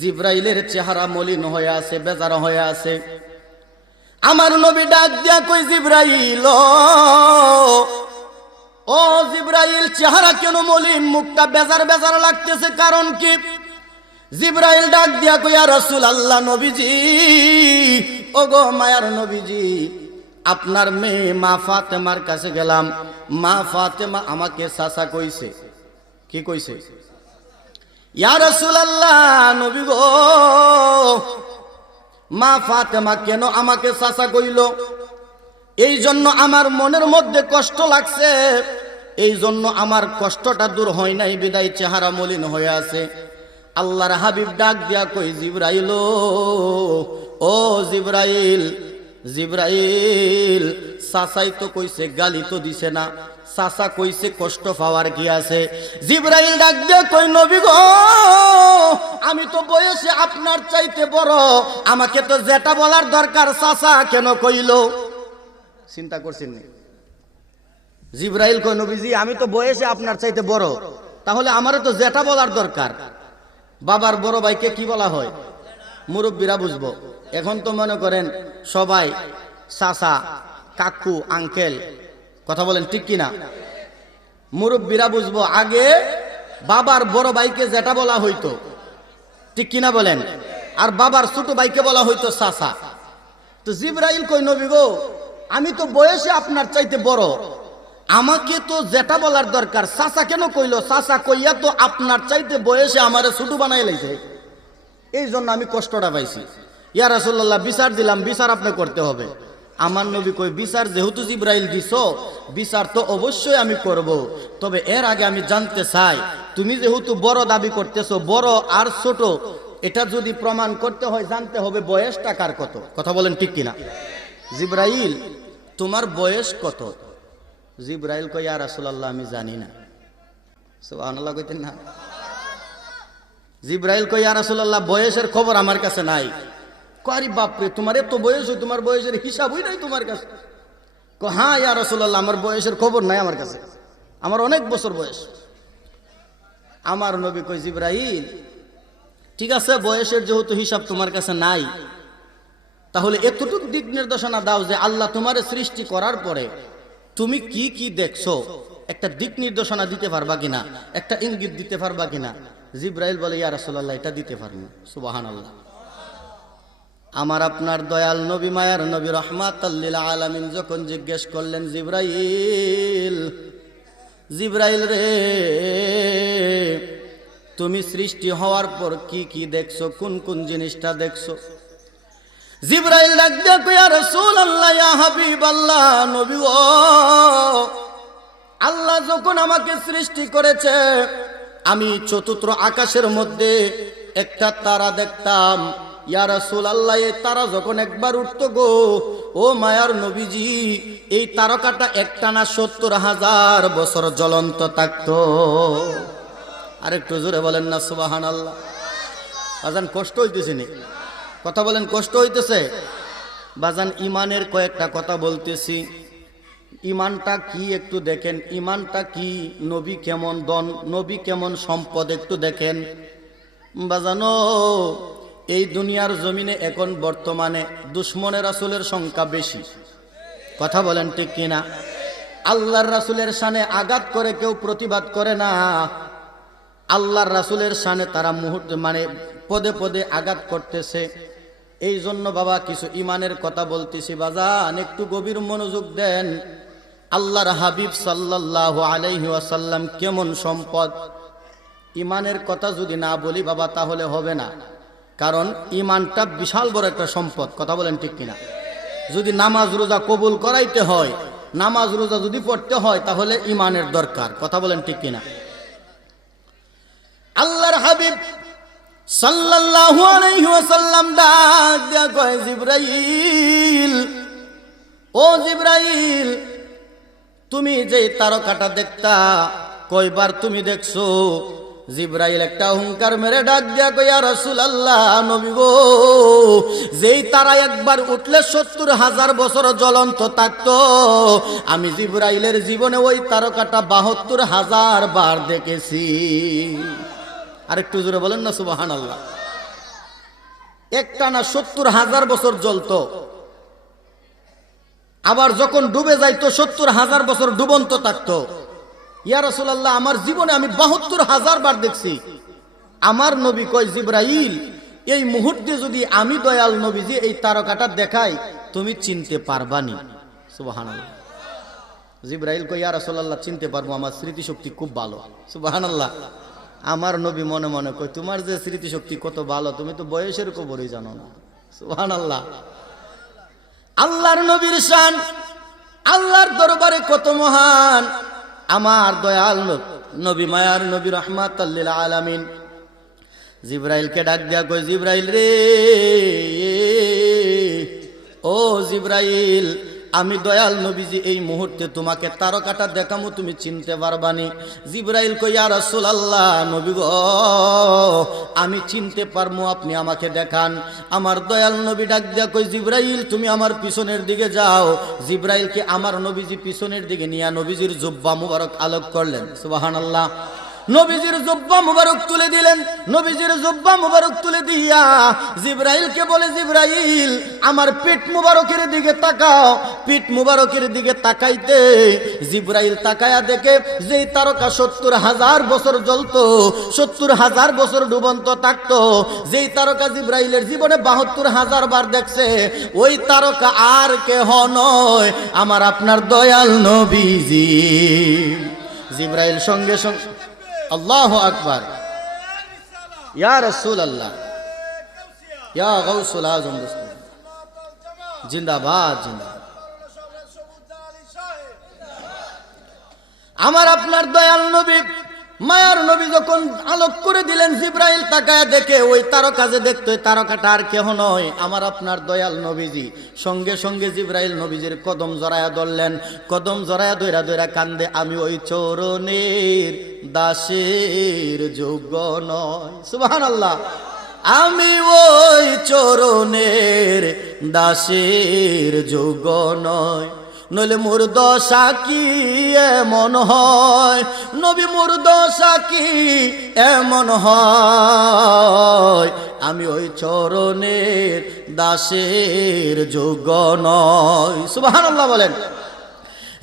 জিবরাইলের চেহারা মলিন হয়ে আছে, বেজার হয়ে আছে। আমার নবী ডাক দিয়া কই, জিবরাইল ও জিবরাইল, চেহারা কেন মলিন, মুখটা বেজার বেজার লাগতেছে, কারণ কি? জিবরাইল ডাক দিয়া কই, ইয়া রাসূলুল্লাহ, নবীজি, ওগো মায়ার নবীজি, আপনার মেয়ে মা ফাতেমার কাছে গেলাম, মা ফাতেমা আমাকে চাচা কইছে। কি কইছে? ইয়া রাসূলুল্লাহ, নবী গো, মা ফাতেমা কেন আমাকে চাচা কইল? এই জন্য আমার মনের মধ্যে কষ্ট লাগছে, এই জন্য আমার কষ্টটা দূর হয় নাই, বিদায় চেহারা মলিন হয়ে আছে। আল্লাহর হাবিব ডাক দিয়া কই, জিবরাইল ও জিবরাইল, জিবরাইল, চাচাই তো কইছে, গালি তো দিছে না, চাচা কইছে কষ্ট পাওয়ার কি আছে? জিবরাইল ডাক দিয়া কই, নবী গো, আমি তো বয়সে আপনার চাইতে বড়, আমাকে তো যেটা বলার দরকার চাচা কেন কইল? চিন্তা করছেন? জিবরাইল কই, নবীজি, আমি তো বয়সে আপনার চাইতে বড়, তাহলে আমারও তো যেটা বলার দরকার। বাবার বড় ভাইকে কি বলা হয়? মুরব্বীরা বুঝবো। এখন তো মনে করেন সবাই চাচা, কাকু, আঙ্কেল, কথা বলেন ঠিক কিনা? মুরব্বীরা বুঝবো। আগে বাবার বড় ভাইকে যেটা বলা হইতো, ঠিক কিনা বলেন, আর বাবার ছোট ভাইকে বলা হইতো চাচা। তো জিবরাইল কই, নবী গো, আমি তো বয়সে আপনার চাইতে বড়, আমাকে তো যেটা বলার দরকার চাচা কেন কইলো? চাচা কইয়া তো আপনার চাইতে বয়সে আমারে ছোট বানাই লাইছে, এই জন্য আমি কষ্টটা পাইছি। ইয়া রাসূলুল্লাহ, বিচার দিলাম, বিচার আপনি করতে হবে। আমার নবী কই, বিচার যেহেতু জিবরাইল দিছো, বিচার তো অবশ্যই আমি করব, তবে এর আগে আমি জানতে চাই, তুমি যেহেতু বড় দাবি করতেছো, বড় আর ছোট এটা যদি প্রমাণ করতে হয় জানতে হবে বয়সটা কার কত। কথা বলেন ঠিক কিনা? জিবরাইল, তোমার বয়স কত? জিবরাইল কই, ইয়া রাসূলুল্লাহ, আমি জানি না। সুবহানাল্লাহ কইতেন না? জিবরাইল কই, ইয়া রাসূলুল্লাহ, বয়সের খবর আমার কাছে নাই। কয়, বাপরে, তোমার এত বয়স, তোমার বয়সের হিসাবই নাই তোমার কাছে? হ্যাঁ ইয়া রাসূলুল্লাহ, আমার বয়সের খবর নাই আমার কাছে, আমার অনেক বছর বয়স। আমার নবী কই, জিবরাইল, ঠিক আছে, বয়সের যেহেতু হিসাব তোমার কাছে নাই, তাহলে এতটুকু দিক নির্দেশনা দাও যে আল্লাহ তোমার সৃষ্টি করার পরে তুমি কি কি দেখছো, একটা দিক নির্দেশনা দিতে পারবা কিনা, একটা ইঙ্গিত দিতে পারবা কিনা? জিবরাইল বলে, ইয়া রাসূলুল্লাহ, এটা দিতে পারবো। সুবহানাল্লাহ। আমার আপনার দয়াল নবী, মায়ার নবী, রাহমাতাল লিল আলামিন যখন জিজ্ঞেস করলেন, জিবরাইল, জিবরাইল রে, তুমি সৃষ্টি হওয়ার পর কি কি দেখছো, কোন কোন জিনিসটা দেখছো? জিবরাইল ডাক দিয়া কই, ইয়া রাসূলুল্লাহ, ইয়া হাবিবাল্লাহ, নবী ও, আল্লাহ যখন আমাকে সৃষ্টি করেছে, আমি চতুর্থ আকাশের মধ্যে একটা তারা দেখতাম। ইয়া রাসূলুল্লাহ, এই তারা যখন একবার উঠতো গো, ও মায়ার নবীজি, এই তারকাটা একটানা ৭০,০০০ বছর জ্বলন্ত থাকতো। আরেকটু জোরে বলেন না সুবহানাল্লাহ। বাজান কষ্ট হইতেছে নি? কথা বলেন, কষ্ট হইতেছে? বাজান, ইমানের কয়েকটা কথা বলতেছি। ইমানটা কি একটু দেখেন, ইমানটা কি, নবী কেমন দন, নবী কেমন সম্পদ একটু দেখেন। বাজানো, এই দুনিয়ার জমিনে এখন বর্তমানে দুশ্মনে রাসূলের সংখ্যা বেশি। কথা বলেন ঠিক কিনা? আল্লাহর রাসূলের শানে আঘাত করে কেউ প্রতিবাদ করে না, আল্লাহর রাসূলের শানে তারা মুহূর্তে মানে পদে পদে আঘাত করতেছে। এই জন্য বাবা কিছু ইমানের কথা বলতেছি, বাজান একটু গভীর মনোযোগ দেন। আল্লাহর হাবিব সাল্লাল্লাহু আলাইহি ওয়াসাল্লাম কেমন সম্পদ, ইমানের কথা যদি না বলি বাবা তাহলে হবে না, কারণ ইমানটা বিশাল বড় একটা সম্পদ। কথা বলেন ঠিক কিনা? যদি নামাজ রোজা কবুল করাইতে হয়, নামাজ রোজা যদি পড়তে হয়, তাহলে ইমানের দরকার। কথা বলেন ঠিক কিনা? আল্লাহর হাবিব সাল্লাল্লাহু আলাইহি ওয়াসাল্লাম ডাক দিয়া কয়, জিবরাইল, ও জিবরাইল, তুমি যে তারকাটা দেখতা কয়বার তুমি দেখছো? জিবরাইল একটা হুঙ্কার মেরে ডাক দিয়া কয়, ইয়া রাসূলুল্লাহ, নবী গো, যেই তারা একবার উঠলে ৭০,০০০ বছর জ্বলন্ত থাকতো, আমি জিবরাইলের জীবনে ওই তারকাটা ৭২,০০০ বার দেখেছি। আরেকটু জোরে বলেন না সুবহানাল্লাহ। একটানা ৭০,০০০ বছর জ্বলতো, আবার যখন ডুবে যাইতো ৭০,০০০ বছর ডুবন্ত থাকতো। ইয়া রাসূলুল্লাহ, আমার জীবনে আমি ৭২,০০০ বার দেখছি। আমার নবী কয়, জিবরাইল, এই মুহূর্তে যদি আমি দয়াল নবীজি এই তারকাটা দেখাই, তুমি চিনতে পারবানি? সুবহানাল্লাহ। জিবরাইল কয়, ইয়া রাসূলুল্লাহ, চিনতে পারবো, আমার স্মৃতিশক্তি খুব ভালো। সুবহানাল্লাহ। আমার নবী মনে মনে কয়, তোমার যে স্মৃতিশক্তি কত ভালো, তুমি তো বয়সের খবরই জানো না। সুবহানাল্লাহ। আল্লাহর নবীর শান আল্লাহর দরবারে কত মহান। আমার দয়াল নবী, মায়ার নবী, রাহমাতাল লিল আলামিন জিবরাইলকে ডাক দিয়া কই, জিবরাইল রে, ও জিবরাইল, আমি দয়াল নবীজি এই মুহূর্তে তোমাকে তারকাটা দেখামু, তুমি চিনতে পারবানি? জিবরাইল কই, ইয়া রাসূলুল্লাহ, নবী গো, আমি চিনতে পারমু, আপনি আমাকে দেখান। আমার দয়াল নবী ডাক দিয়া কই, জিবরাইল, তুমি আমার পিছনের দিকে যাও। জিবরাইলকে আমার নবীজি পিছনের দিকে নিয়ে নবীজির জুব্বা মুবারক আলোক করলেন। সুবহানাল্লাহ। নবীজির জুব্বা মুবারক তুলে দিলেন। নবীজির জুব্বা মুবারক তুলে দিয়া জিবরাইলকে বলে, জিবরাইল আমার পিঠ মুবারকের দিকে তাকাও। পিঠ মুবারকের দিকে তাকাইতে জিবরাইল তাকায়া দেখে যেই তারকা 70,000 বছর জ্বলতো, 70,000 বছর ডুবন্ত থাকতো, যেই তারকা জিবরাইলের জীবনে 72,000 বার দেখছে, ওই তারকা আর কেহ নয়, আমার আপনার দয়াল নবীজি। জিবরাইল সঙ্গে সঙ্গে আল্লাহু আকবার, ইয়া রাসূলুল্লাহ, ইয়া গাউসুল আযম, জিন্দাবাদ জিন্দাবাদ। আমার আপনার দয়াল নবী, মায়ার নবী যখন আলোক করে দিলেন, জিবরাইল তাকায় দেখে ওই তারকা যে দেখতো, তারকাটা আর কেহ নয়, আমার আপনার দয়াল নবীজি। সঙ্গে সঙ্গে জিবরাইল নবীজির কদম জড়ায়া ধরলেন। কদম জড়ায়া দইরা দইরা কান্দে, আমি ওই চরণের দাসের যোগ্য নয়। সুবহানাল্লাহ। আমি ওই চরণের দাসের যোগ্য নয়, নইলে মোর দশা কি এমন হয়, নবী মোর দশা কি এমন হয়, আমি ওই চরণের দাসের যোগ্য নয়। সুবহানাল্লাহ বলেন।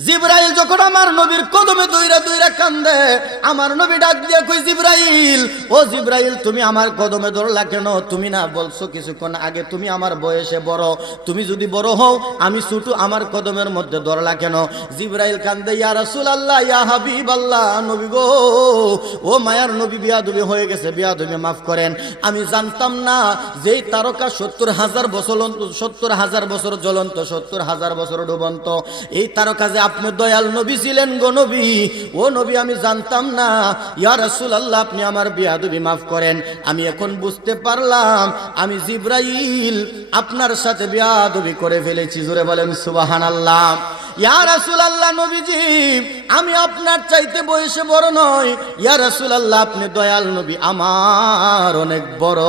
জিবরাইল যখন আমার নবীর কদমে দইরা দইরা কান্দে, আমার নবী ডাক দিয়ে কই, জিবরাইল, ও জিবরাইল তুমি আমার কদমে ধরলা কেন? তুমি না বলছো কিছুক্ষণ আগে তুমি আমার বয়সে বড়, তুমি যদি বড় হও আমি ছোট, আমার কদমের মধ্যে ধরলা কেন? জিবরাইল কান্দে, ইয়া রাসূলুল্লাহ, ইয়া হাবিবাল্লাহ, নবী গো, ও মায়ার নবী, বিয়াদবি হয়ে গেছে, বিয়াদবি মাফ করেন। আমি জানতাম না যেই তারকা 70,000 বছর 70,000 বছর জ্বলন্ত, 70,000 বছর ডুবন্ত, এই তারকা যে আপনি দয়াল নবী ছিলেন গো নবী। ও নবী আমি জানতাম না। ইয়া রাসূলুল্লাহ আপনি আমার বিয়াদবি মাফ করেন। আমি এখন বুঝতে পারলাম আমি জিবরাইল আপনার সাথে বিয়াদবি করে ফেলেছি। জোরে বলেন সুবহানাল্লাহ। ইয়া রাসূলুল্লাহ নবীজি আমি আপনার চাইতে বয়সে বড় নই। ইয়া রাসূলুল্লাহ আপনি দয়াল নবী, আমার অনেক বড়।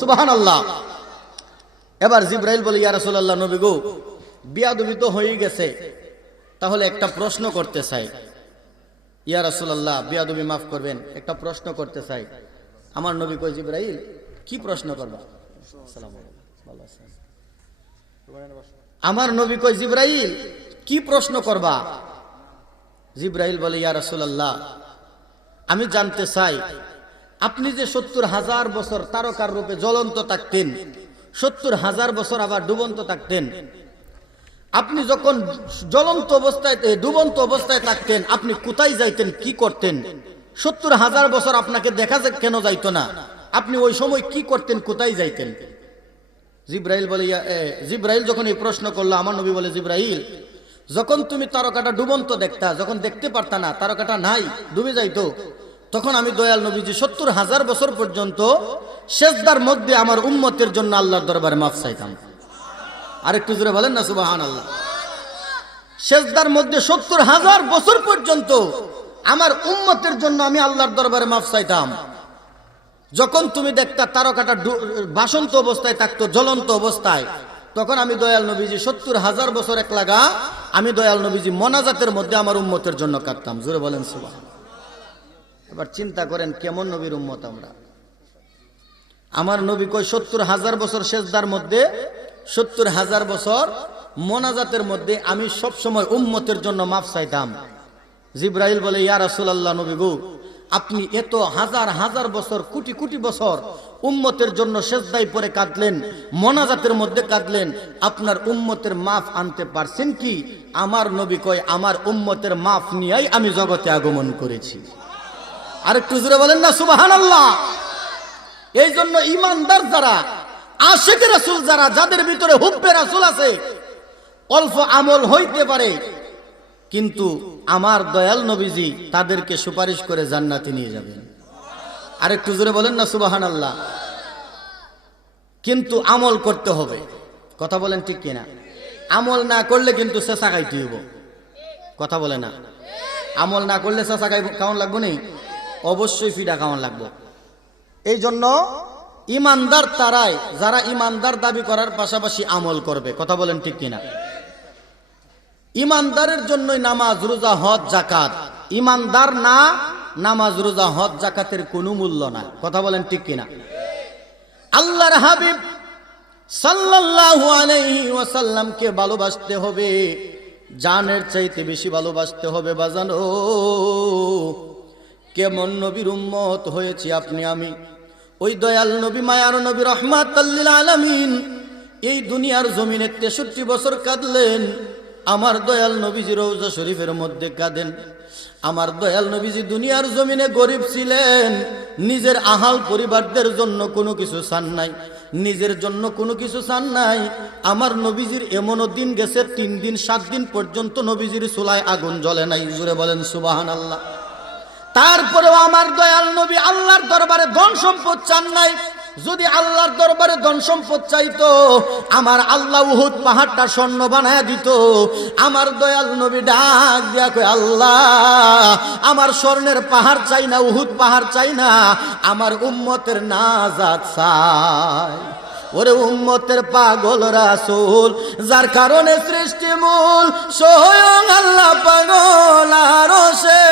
সুবহানাল্লাহ। এবার জিবরাইল বলে, ইয়া রাসূলুল্লাহ নবী গো, বিয়াদবি তো হয়ে গেছে, তাহলে একটা প্রশ্ন করতে চাই। ইয়া রাসূলুল্লাহ বিয়াদবি মাফ করবেন, একটা প্রশ্ন করতে চাই। আমার নবী কই, জিবরাইল কি প্রশ্ন করবা? আসসালামু আলাইকুম, ভালো আছেন? আমার নবী কই, জিবরাইল কি প্রশ্ন করবা? জিবরাইল বলে, ইয়া রাসূলুল্লাহ আমি জানতে চাই আপনি যে 70,000 বছর তারকার রূপে জ্বলন্ত থাকতেন, 70,000 বছর আবার ডুবন্ত থাকতেন, আপনি যখন জ্বলন্ত অবস্থায় ডুবন্ত অবস্থায় থাকতেন আপনি কোথায় যাইতেন, কি করতেন? 70,000 বছর আপনাকে দেখা কেন যাইতো না? আপনি ওই সময় কি করতেন, কোথায় যাইতেন? জিবরাইল বলে, জিবরাইল যখন এই প্রশ্ন করলো, আমার নবী বলে, জিবরাইল যখন তুমি তারকাটা ডুবন্ত দেখতা, যখন দেখতে পারতা না, তারকাটা নাই, ডুবে যাইতো, তখন আমি দয়াল নবীজি 70,000 বছর পর্যন্ত সেজদার মধ্যে আমার উম্মতের জন্য আল্লাহর দরবারে মাফ চাইতাম। আরেকটু জোরে বলেন না সুবহানাল্লাহ। সেজদার মধ্যে 70,000 বছর পর্যন্ত আমার উম্মতের জন্য আমি আল্লাহর দরবারে মাফ চাইতাম। যখন তুমি দেখতা তারকাটা বাসন্ত অবস্থায় থাকতো, জ্বলন্ত অবস্থায়, তখন আমি দয়াল নবীজি 70,000 বছর এক লাগা আমি দয়াল নবীজি মোনাজাতের মধ্যে আমার উম্মতের জন্য কাঁদতাম। জোরে বলেন সুবহানাল্লাহ। এবার চিন্তা করেন কেমন নবীর উম্মত আমরা। আমার নবী কই 70,000 বছর সেজদার মধ্যে, 70,000 বছর মোনাজাতের মধ্যে আমি সব সময় উম্মতের জন্য মাফ চাইতাম। জিবরাইল বলে, ইয়া রাসূলুল্লাহ নবী গো, আপনি এত হাজার হাজার বছর, কোটি কোটি বছর উম্মতের জন্য সেজদায় পড়ে কাঁদলেন, মোনাজাতের মধ্যে কাঁদলেন, আপনার উম্মতের মাফ আনতে পারছেন কি? আমার নবী কয়, আমার উম্মতের মাফ নিয়েই আমি জগতে আগমন করেছি। আরেকটু জোরে বলেন না সুবহানাল্লাহ। এই জন্য ইমানদার যারা, আশিকে রাসূল যারা, যাদের ভিতরে হুব্বে রাসূল আছে, অল্প আমল হইতে পারে কিন্তু আমার দয়াল নবীজি তাদেরকে সুপারিশ করে জান্নাতে নিয়ে যাবেন। আরেকটু জোরে বলেন না সুবহানাল্লাহ। কিন্তু আমল করতে হবে। কথা বলেন ঠিক কিনা? আমল না করলে কিন্তু চেঁচা খাইতে হইব। কথা বলে না? আমল না করলে চেঁচা খাওয়ান লাগবো নেই, অবশ্যই ফিডা খাওয়ান লাগবো। এই জন্য ইমানদার তারাই যারা ইমানদার দাবি করার পাশাপাশি আমল করবে। কথা বলেন ঠিক কিনা? ইমানদারের জন্যই নামাজ, রোজা, হজ, যাকাত। ইমানদার না নামাজ রোজা হজ যাকাতের কোনো মূল্য নাই। কথা বলেন ঠিক কিনা? আল্লাহর হাবিব সাল্লাল্লাহু আলাইহি ওয়াসাল্লামকে ভালোবাসতে হবে, জানের চাইতে বেশি ভালোবাসতে হবে। বাজানো, কেমন নবীর উম্মত হয়েছি আপনি আমি? ওই দয়াল নবী, মায়ার নবী, রহমাতাল লিল আলামিন এই দুনিয়ার জমিনে 63 বছর কাঁদলেন। আমার দয়াল নবীজি রওজা শরীফের মধ্যে কাঁদেন। আমার দয়াল নবীজি দুনিয়ার জমিনে গরিব ছিলেন, নিজের আহাল পরিবারদের জন্য কোনো কিছু চান নাই, নিজের জন্য কোনো কিছু চান নাই। আমার নবীজির এমনও দিন গেছে 3 দিন 7 দিন পর্যন্ত নবীজির চুলায় আগুন জ্বলে নাই। জোরে বলেন সুবহানাল্লাহ। তারপরেও আমার দয়াল নবী আল্লাহর দরবারে ধন সম্পদ চান নাই। যদি আল্লাহর দরবারে ধন সম্পদ চাইতো, আমার আল্লাহ উহুদ পাহাড়টা স্বর্ণ বানায়া দিত। আমার দয়াল নবী ডাক দিয়া কয়, আল্লাহ আমার স্বর্ণের পাহাড় চাই না, উহুদ পাহাড় চাই না, আমার উম্মতের নাজাত চাই। ওরে উম্মতের পাগল রাসূল, যার কারণে সৃষ্টি মূল, স্বয়ং আল্লাহ পাগল আরশে।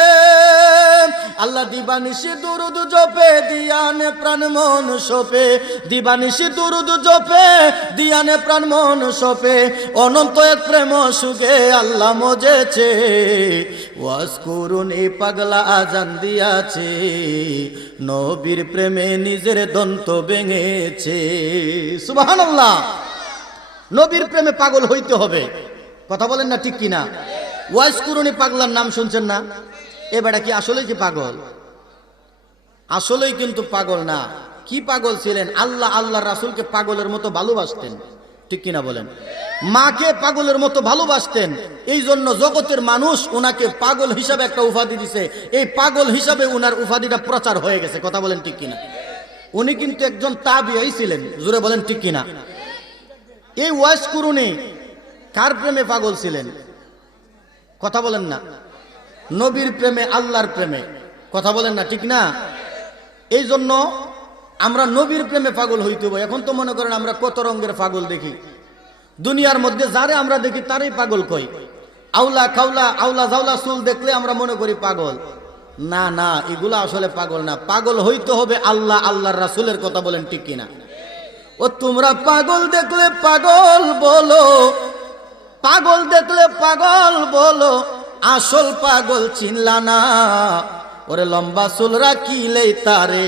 আল্লাহ দিবানিশি দুরুদ জপে, দিয়ানে প্রাণ মন সপে, দিবানিশি দুরুদ জপে, দিয়ানে প্রাণ মন সপে। অনন্ত এক প্রেম সুখে আল্লাহ মজেছে, ওয়াজ করুন এই পাগলা আজান দিয়াছে, নবীর প্রেমে নিজের দন্ত ভেঙেছে। সুবহানাল্লাহ। নবীর প্রেমে পাগল হইতে হবে। কথা বলেন না ঠিক কিনা? ওয়াজ করুন এই পাগলার নাম শুনছেন না? এ বেটা কি আসলেই কি পাগল? আসলেই কিন্তু পাগল না। কি পাগল ছিলেন? আল্লাহ আল্লাহর রাসূলকে পাগলের মতো ভালোবাসতেন। ঠিক কিনা বলেন? মাকে পাগলের মতো ভালোবাসতেন। এই জন্য জগতের মানুষ ওনাকে পাগল হিসাবে একটা উপাধি দিছে। এই পাগল হিসাবে ওনার উপাধিটা প্রচার হয়ে গেছে। কথা বলেন ঠিক কিনা? উনি কিন্তু একজন তাবিঈ ছিলেন। জোরে বলেন ঠিক কিনা? এই ওয়াজ করুনি কার প্রেমে পাগল ছিলেন? কথা বলেন না। নবীর প্রেমে, আল্লাহর প্রেমে। কথা বলেন না ঠিক না? এই জন্য আমরা নবীর প্রেমে পাগল হইতে হবে। এখন তো মনে করেন আমরা কত রঙের পাগল দেখি দুনিয়ার মধ্যে, যারে আমরা দেখি তারই পাগল কই। আউলা খাউলা আউলা জাউলা চুল দেখলে আমরা মনে করি পাগল। না না, এগুলো আসলে পাগল না। পাগল হইতে হবে আল্লাহ আল্লাহর রাসূলের। কথা বলেন ঠিক কিনা? ও তোমরা পাগল দেখলে পাগল বলো, পাগল দেখলে পাগল বলো, আসল পাগল চিনলা না। ওরে লম্বা চুল রাখিলেই তারে